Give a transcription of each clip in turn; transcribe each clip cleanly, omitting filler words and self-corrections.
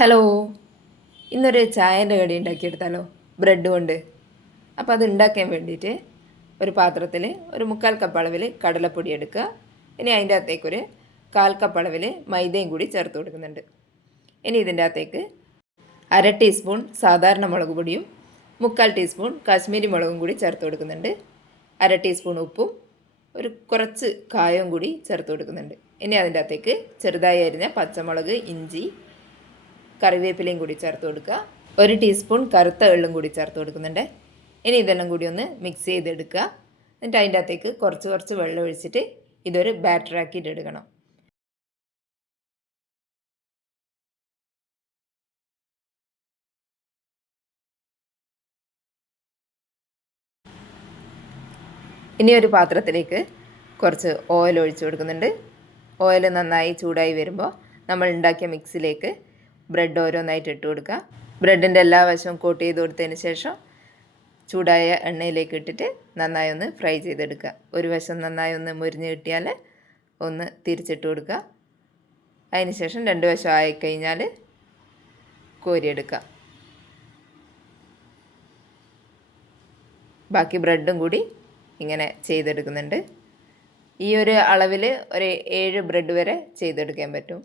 Hello, ഇന്നൊരു ചായൻ്റെ കടി ഉണ്ടാക്കിയെടുത്താലോ? Bread കൊണ്ട്. അപ്പോൾ അത് ഉണ്ടാക്കാൻ വേണ്ടിയിട്ട് ഒരു പാത്രത്തിൽ ഒരു 1/4 കപ്പ് അളവിൽ കടലപ്പൊടി എടുക്കുക. ഇനി അതിൻ്റെ അകത്തേക്കൊരു 1/4 കപ്പ് അളവിൽ മൈദയും കൂടി ചേർത്ത് കൊടുക്കുന്നുണ്ട്. ഇനി ഇതിൻ്റെ അകത്തേക്ക് 1/2 ടീസ്പൂൺ സാധാരണ മുളക് പൊടിയും 1/4 ടീസ്പൂൺ കാശ്മീരി മുളകും കൂടി ചേർത്ത് കൊടുക്കുന്നുണ്ട്. 1/2 ടീസ്പൂൺ ഉപ്പും കുറച്ച് കായവും കൂടി ചേർത്ത് കൊടുക്കുന്നുണ്ട്. ഇനി അതിൻ്റെ അകത്തേക്ക് ചെറുതായി അരിഞ്ഞ പച്ചമുളക്, ഇഞ്ചി, കറിവേപ്പിലയും കൂടി ചേർത്ത് കൊടുക്കുക. 1 ടീസ്പൂൺ കറുത്ത എള്ളും കൂടി ചേർത്ത് കൊടുക്കുന്നുണ്ട്. ഇനി ഇതെല്ലാം കൂടി ഒന്ന് മിക്സ് ചെയ്തെടുക്കുക. എന്നിട്ട് അതിൻ്റെ അകത്തേക്ക് കുറച്ച് വെള്ളം ഒഴിച്ചിട്ട് ഇതൊരു ബാറ്ററാക്കിയിട്ട് എടുക്കണം. ഇനി ഒരു പാത്രത്തിലേക്ക് കുറച്ച് ഓയിൽ ഒഴിച്ചു കൊടുക്കുന്നുണ്ട്. ഓയിൽ നന്നായി ചൂടായി വരുമ്പോൾ നമ്മൾ ഉണ്ടാക്കിയ മിക്സിലേക്ക് ബ്രെഡ് ഓരോന്നായിട്ട് ഇട്ട് കൊടുക്കുക. ബ്രെഡിൻ്റെ എല്ലാ വശവും കോട്ട് ചെയ്ത് കൊടുത്തതിന് ശേഷം ചൂടായ എണ്ണയിലേക്ക് ഇട്ടിട്ട് നന്നായി ഒന്ന് ഫ്രൈ ചെയ്തെടുക്കുക. ഒരു വശം നന്നായി ഒന്ന് മുരിഞ്ഞ് കിട്ടിയാൽ ഒന്ന് തിരിച്ചിട്ട് കൊടുക്കുക. അതിന് ശേഷം 2 വശം ആയിക്കഴിഞ്ഞാൽ കോരിയെടുക്കുക. ബാക്കി ബ്രെഡും കൂടി ഇങ്ങനെ ചെയ്തെടുക്കുന്നുണ്ട്. ഈ ഒരു അളവിൽ ഒരു 7 ബ്രെഡ് വരെ ചെയ്തെടുക്കാൻ പറ്റും.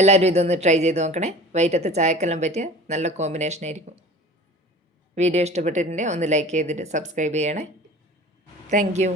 എല്ലാവരും ഇതൊന്ന് ട്രൈ ചെയ്ത് നോക്കണേ. വൈകിട്ടത്തെ ചായക്കെല്ലാം പറ്റിയ നല്ല കോമ്പിനേഷൻ ആയിരിക്കും. വീഡിയോ ഇഷ്ടപ്പെട്ടിട്ടുണ്ടെങ്കിൽ ഒന്ന് ലൈക്ക് ചെയ്തിട്ട് സബ്സ്ക്രൈബ് ചെയ്യണേ. Thank you.